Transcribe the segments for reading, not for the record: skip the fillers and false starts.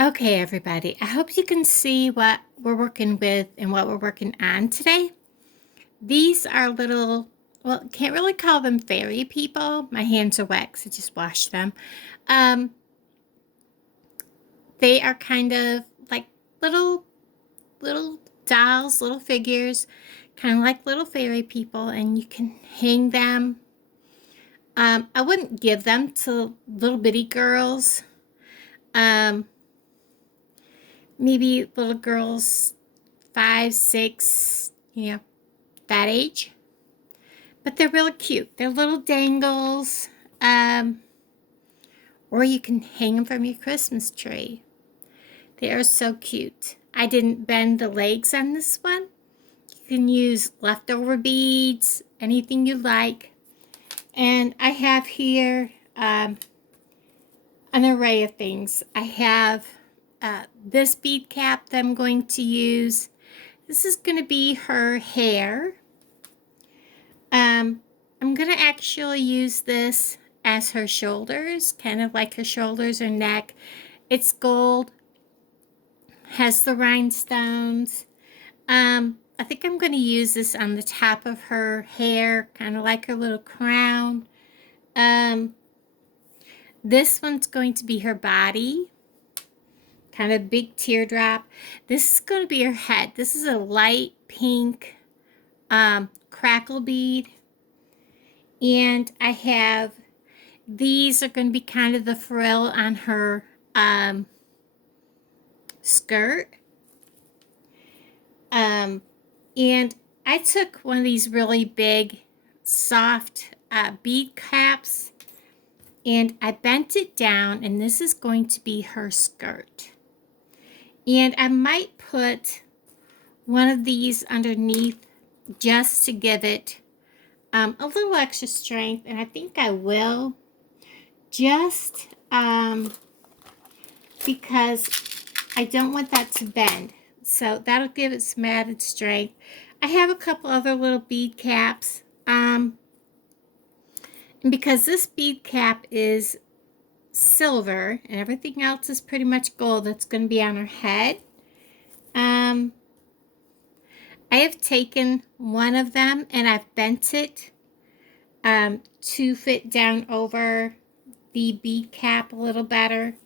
Okay, everybody, I hope you can see what we're working with and what we're working on today. These are little, well, can't really call them fairy people. My hands are wet because I just washed them. Um, they are kind of like little, little dolls, little figures, kind of like little fairy people, and you can hang them. I wouldn't give them to little bitty girls. Um, Maybe little girls 5, 6, that age. But they're really cute. They're little dangles. Um, or you can hang them from your Christmas tree. They are so cute. I didn't bend the legs on this one. You can use leftover beads, anything you like. And I have here an array of things. I have this bead cap that I'm going to use. This is going to be her hair. I'm going to actually use this as her shoulders, kind of like her shoulders or neck. It's gold, has the rhinestones. I think I'm going to use this on the top of her hair, kind of like her little crown. This one's going to be her body, kind of big teardrop. This is going to be her head. This is a light pink crackle bead. And I have, these are going to be kind of the frill on her skirt. And I took one of these really big, soft bead caps, and I bent it down, and this is going to be her skirt. And I might put one of these underneath just to give it a little extra strength, and I think I will, just because I don't want that to bend. So that'll give it some added strength. I have a couple other little bead caps. And because this bead cap is silver and everything else is pretty much gold, that's going to be on her head. I have taken one of them and I've bent it to fit down over the bead cap a little better.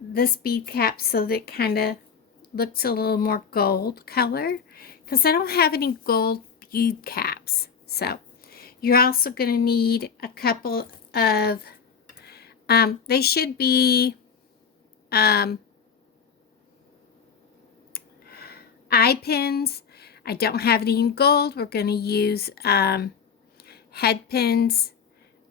This bead cap so that it kind of looks a little more gold color, because I don't have any gold bead caps. So you're also going to need a couple of, they should be eye pins. I don't have any in gold. We're going to use head pins,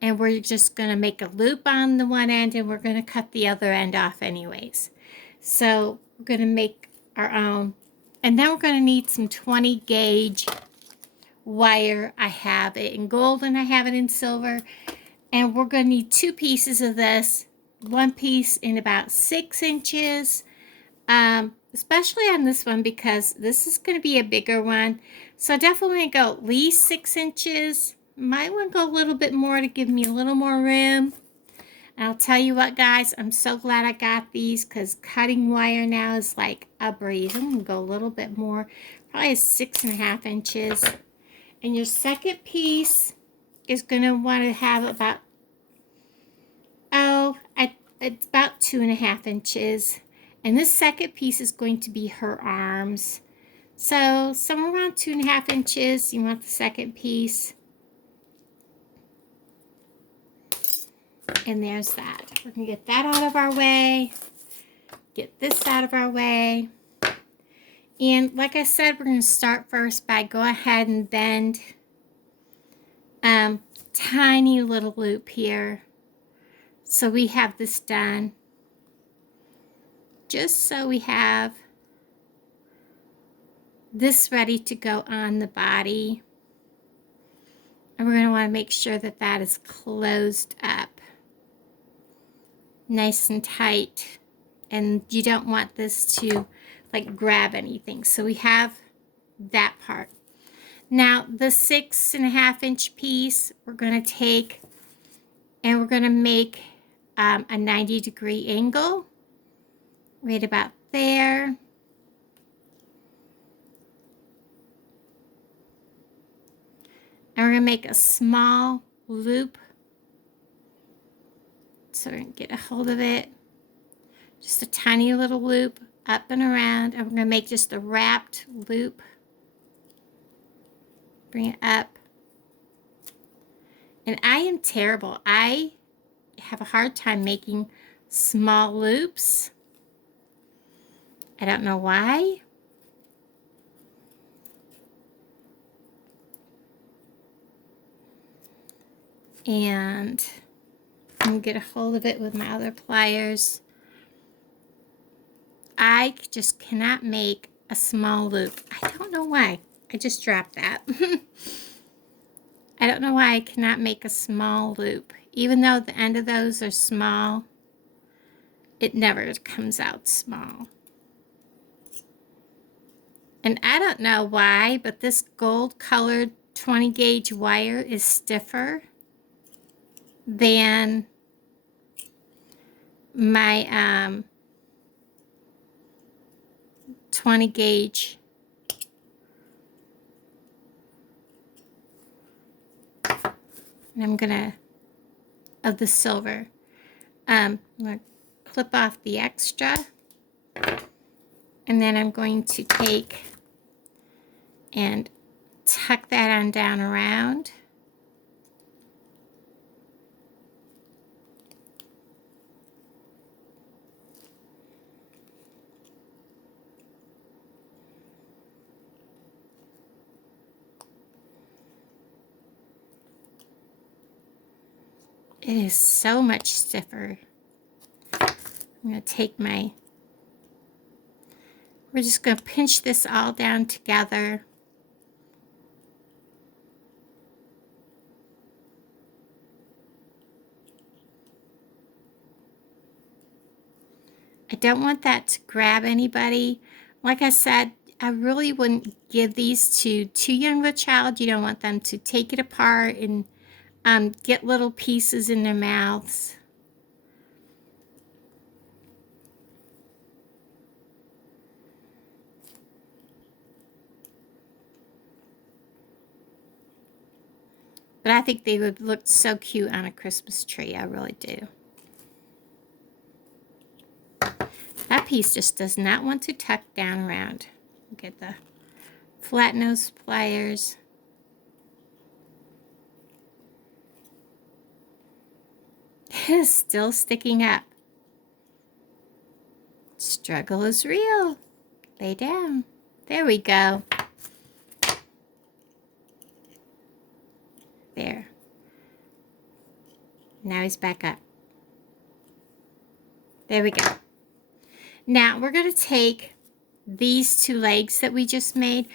and we're just going to make a loop on the one end, and we're going to cut the other end off anyways. So we're going to make our own. And then we're going to need some 20 gauge wire. I have it in gold and I have it in silver. And we're going to need 2 pieces of this. One piece in about 6 inches. Especially on this one because this is going to be a bigger one. So definitely go at least 6 inches. Might want to go a little bit more to give me a little more room. And I'll tell you what, guys, I'm so glad I got these, because cutting wire now is like a breeze. I'm going to go a little bit more, probably 6.5 inches. And your second piece is going to want to have about, it's about 2.5 inches. And this second piece is going to be her arms. So somewhere around 2.5 inches, you want the second piece. And there's that. We're going to get that out of our way. Get this out of our way. And like I said, we're going to start first by go ahead and bend tiny little loop here. So we have this done. Just so we have this ready to go on the body. And we're going to want to make sure that that is closed up. Nice and tight, and you don't want this to like grab anything. So we have that part. Now the 6.5 inch piece we're going to take and we're going to make a 90-degree angle, right about there. And we're going to make a small loop. So we're going to get a hold of it. Just a tiny little loop up and around. And we're going to make just a wrapped loop. Bring it up. And I am terrible. I have a hard time making small loops. I don't know why. And I'm going to get a hold of it with my other pliers. I just cannot make a small loop. I don't know why. I just dropped that. I don't know why I cannot make a small loop. Even though the end of those are small, it never comes out small. And I don't know why, but this gold colored 20 gauge wire is stiffer than my 20 gauge. And I'm gonna, of the silver, I'm gonna clip off the extra, and then I'm going to take and tuck that on down around. It is so much stiffer. I'm going to take my, we're just going to pinch this all down together. I don't want that to grab anybody. Like I said, I really wouldn't give these to too young of a child. You don't want them to take it apart and get little pieces in their mouths. But I think they would look so cute on a Christmas tree. I really do. That piece just does not want to tuck down around. Get the flat nose pliers. It is still sticking up. Struggle is real. Lay down. There we go. There. Now he's back up. There we go. Now we're going to take these two legs that we just made.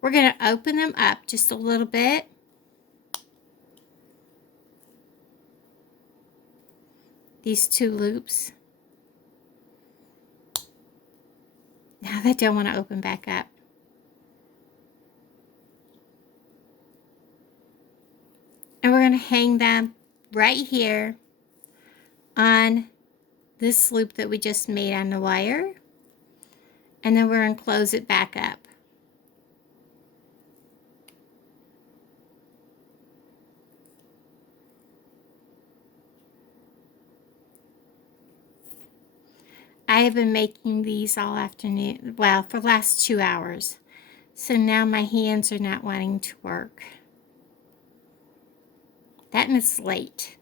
We're going to open them up just a little bit. These two loops. Now they don't want to open back up. And we're going to hang them right here on this loop that we just made on the wire. And then we're going to close it back up. I have been making these all afternoon, well, for the last 2 hours. So now my hands are not wanting to work. That and it's late.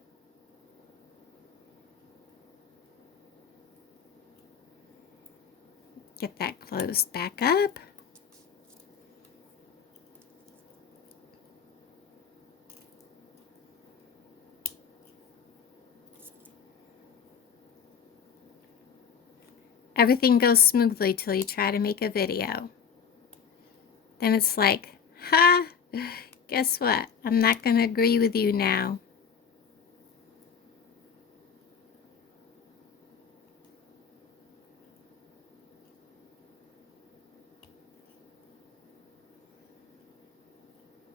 Get that closed back up. Everything goes smoothly till you try to make a video. Then it's like, ha, guess what? I'm not going to agree with you now.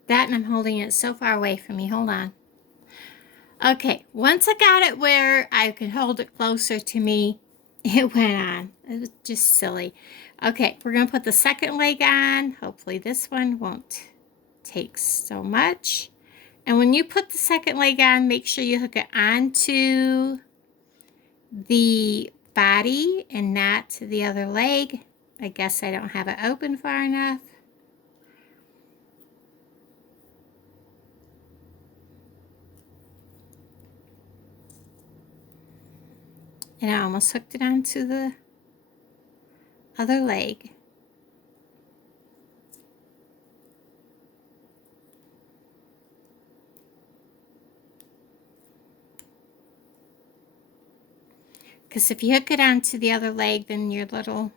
That, and I'm holding it so far away from me. Hold on. Okay, once I got it where I could hold it closer to me, it went on. It was just silly. Okay, we're going to put the second leg on. Hopefully this one won't take so much. And when you put the second leg on, make sure you hook it onto the body and not to the other leg. I guess I don't have it open far enough. And I almost hooked it onto the other leg. Because if you hook it onto the other leg, then your little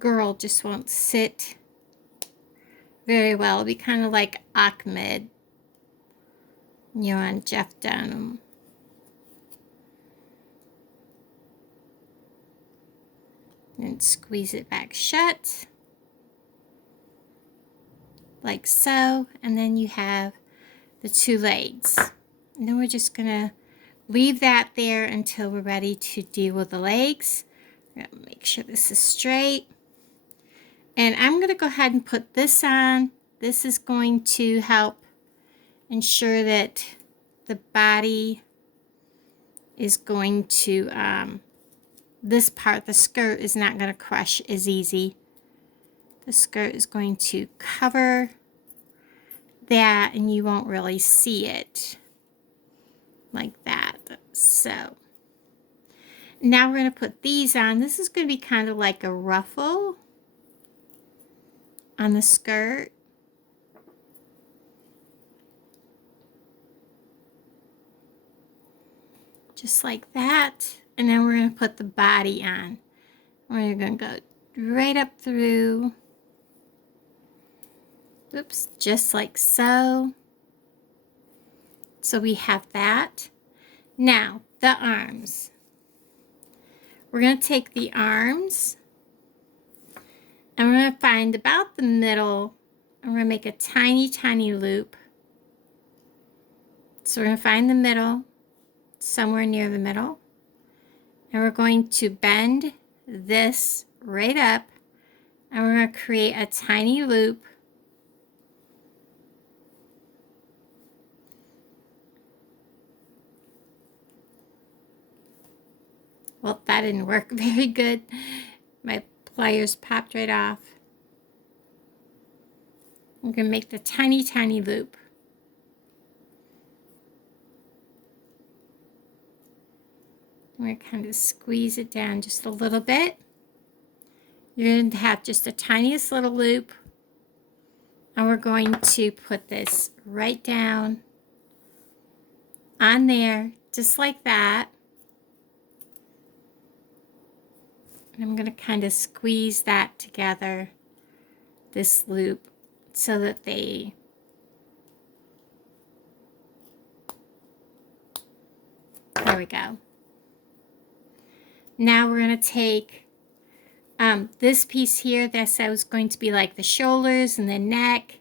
girl just won't sit very well. It'll be kind of like Ahmed, you know, on Jeff Dunham. And squeeze it back shut, like so. And then you have the two legs. And then we're just going to leave that there until we're ready to deal with the legs. I'm going to make sure this is straight. And I'm going to go ahead and put this on. This is going to help ensure that the body is going to, this part, the skirt, is not going to crush as easy. The skirt is going to cover that and you won't really see it like that. So now we're going to put these on. This is going to be kind of like a ruffle on the skirt. Just like that. And then we're going to put the body on. We're going to go right up through. Oops, just like so. So we have that. Now, the arms. We're going to take the arms and we're going to find about the middle. And we're going to make a tiny, tiny loop. So we're going to find the middle, somewhere near the middle. And we're going to bend this right up. And we're going to create a tiny loop. Well, that didn't work very good. My pliers popped right off. I'm going to make the tiny, tiny loop. I'm going to kind of squeeze it down just a little bit. You're going to have just the tiniest little loop. And we're going to put this right down on there, just like that. And I'm going to kind of squeeze that together, this loop, so that they there we go. Now we're going to take this piece here that said was going to be like the shoulders and the neck.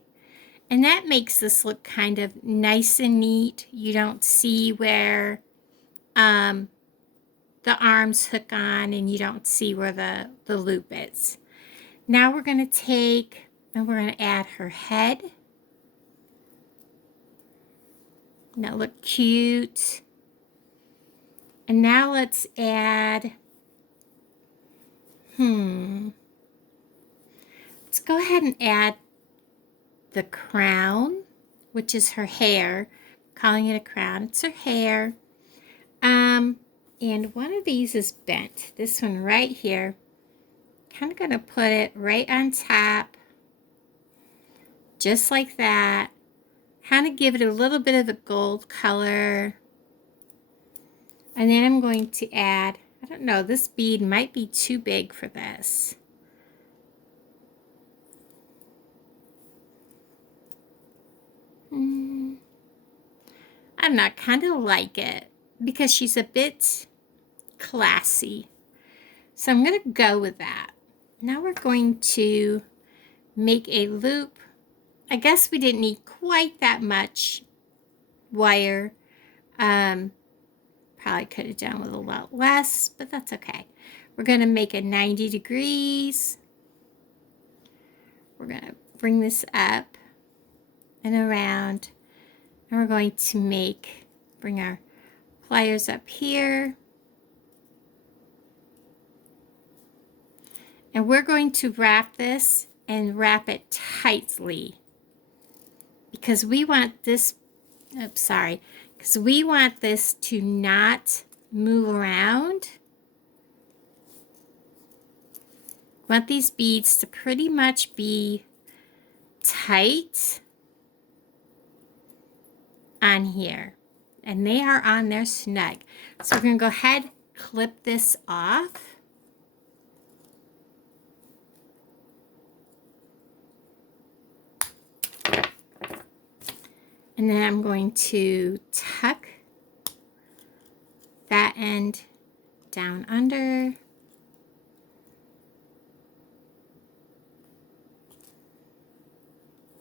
And that makes this look kind of nice and neat. You don't see where the arms hook on and you don't see where the loop is. Now we're going to take and we're going to add her head. That look cute. And now let's add, let's go ahead and add the crown, which is her hair. I'm calling it a crown. It's her hair. And one of these is bent. This one right here. Kind of going to put it right on top. Just like that. Kind of give it a little bit of a gold color. And then I'm going to add, I don't know, this bead might be too big for this. I don't know, I kind of like it because she's a bit classy. So I'm going to go with that. Now we're going to make a loop. I guess we didn't need quite that much wire. Probably could have done with a lot less, but that's okay. We're going to make a 90 degrees. We're going to bring this up and around, and we're going to bring our pliers up here. And we're going to wrap this and wrap it tightly because we want this, because we want this to not move around. We want these beads to pretty much be tight on here, and they are on there snug. So we're going to go ahead, clip this off. And then I'm going to tuck that end down under.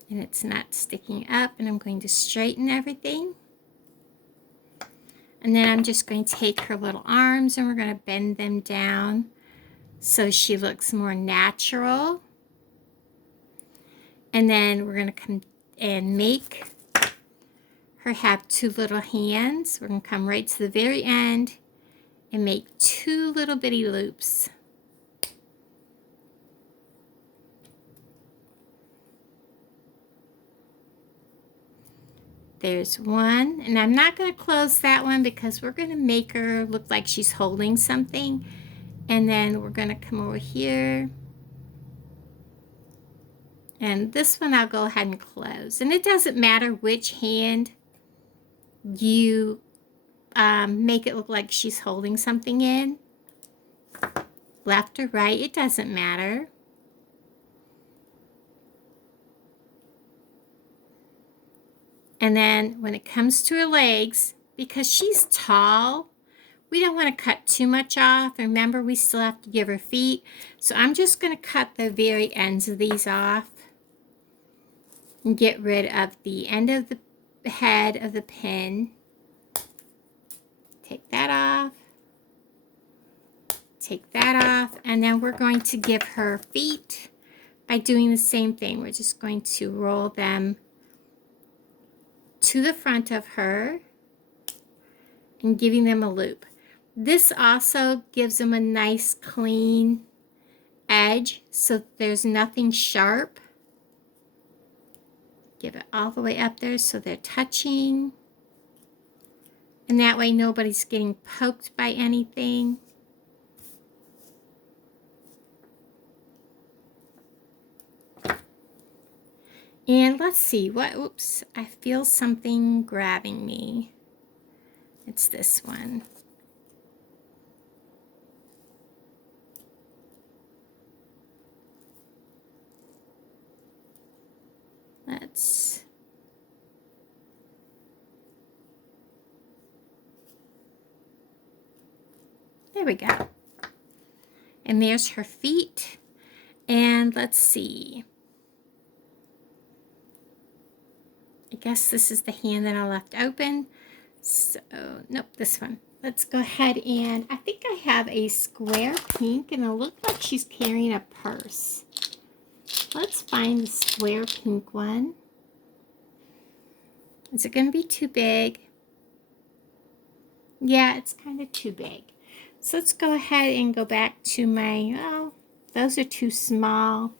And it's not sticking up, and I'm going to straighten everything. And then I'm just going to take her little arms and we're going to bend them down so she looks more natural. And then we're going to come and make her have two little hands. We're going to come right to the very end and make two little bitty loops. There's one, and I'm not going to close that one because we're going to make her look like she's holding something. And then we're going to come over here. And this one I'll go ahead and close. And it doesn't matter which hand you make it look like she's holding something in. Left or right, it doesn't matter. And then when it comes to her legs, because she's tall, we don't want to cut too much off. Remember, we still have to give her feet. So I'm just going to cut the very ends of these off and get rid of the end of the head of the pin. Take that off. Take that off. And then we're going to give her feet by doing the same thing. We're just going to roll them to the front of her and giving them a loop. This also gives them a nice clean edge so there's nothing sharp. Give it all the way up there so they're touching. And that way nobody's getting poked by anything. And let's see, oops, I feel something grabbing me. It's this one. There we go. And there's her feet. And let's see. I guess this is the hand that I left open. So, nope, this one. Let's go ahead and, I think I have a square pink, and it looks like she's carrying a purse. Let's find the square pink one. Is it going to be too big? Yeah, it's kind of too big. So let's go ahead and go back to my, oh, those are too small.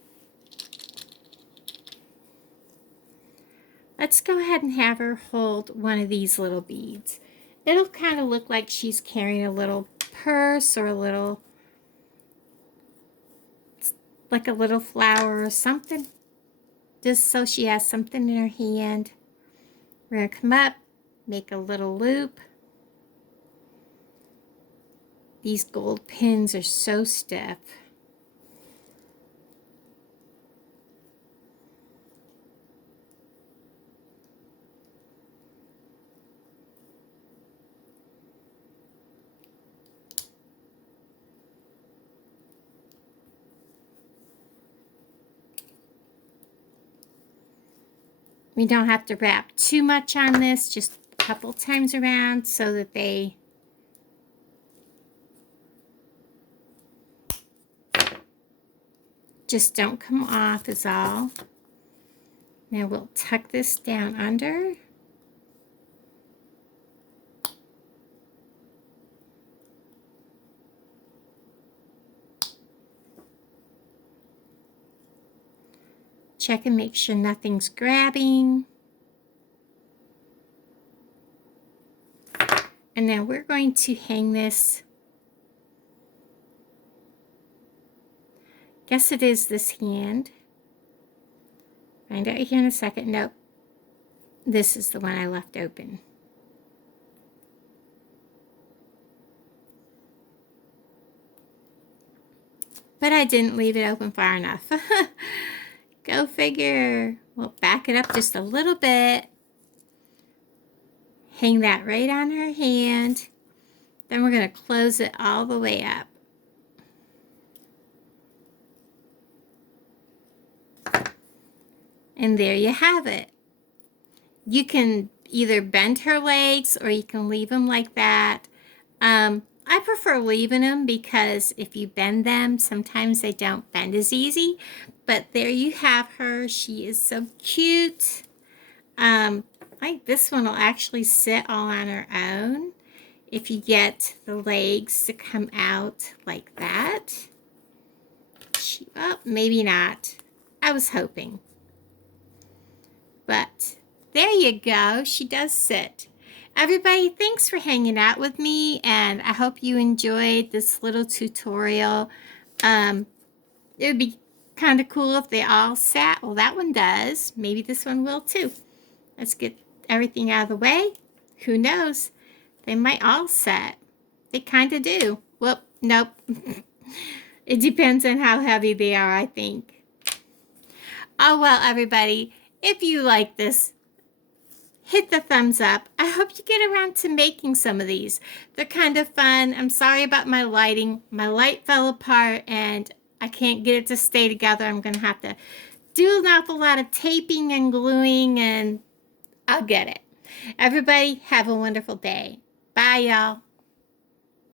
Let's go ahead and have her hold one of these little beads. It'll kind of look like she's carrying a little purse or a little, like a little flower or something. Just so she has something in her hand. We're going to come up, make a little loop. These gold pins are so stiff. We don't have to wrap too much on this, just couple times around so that they just don't come off is all. Now we'll tuck this down under. Check and make sure nothing's grabbing. And then we're going to hang this. Guess it is this hand. Find out here in a second. Nope. This is the one I left open. But I didn't leave it open far enough. Go figure. We'll back it up just a little bit. Hang that right on her hand. Then we're going to close it all the way up. And there you have it. You can either bend her legs or you can leave them like that. I prefer leaving them because if you bend them, sometimes they don't bend as easy. But there you have her. She is so cute. I think this one will actually sit all on her own if you get the legs to come out like that. Oh, maybe not. I was hoping. But there you go. She does sit. Everybody, thanks for hanging out with me, and I hope you enjoyed this little tutorial. It would be kind of cool if they all sat. Well, that one does. Maybe this one will too. Let's get everything out of the way. Who knows? They might all sit. They kind of do. Whoop, nope. It depends on how heavy they are, I think. Oh, well, everybody. If you like this, hit the thumbs up. I hope you get around to making some of these. They're kind of fun. I'm sorry about my lighting. My light fell apart and I can't get it to stay together. I'm going to have to do an awful lot of taping and gluing, and I'll get it. Everybody, have a wonderful day. Bye, y'all.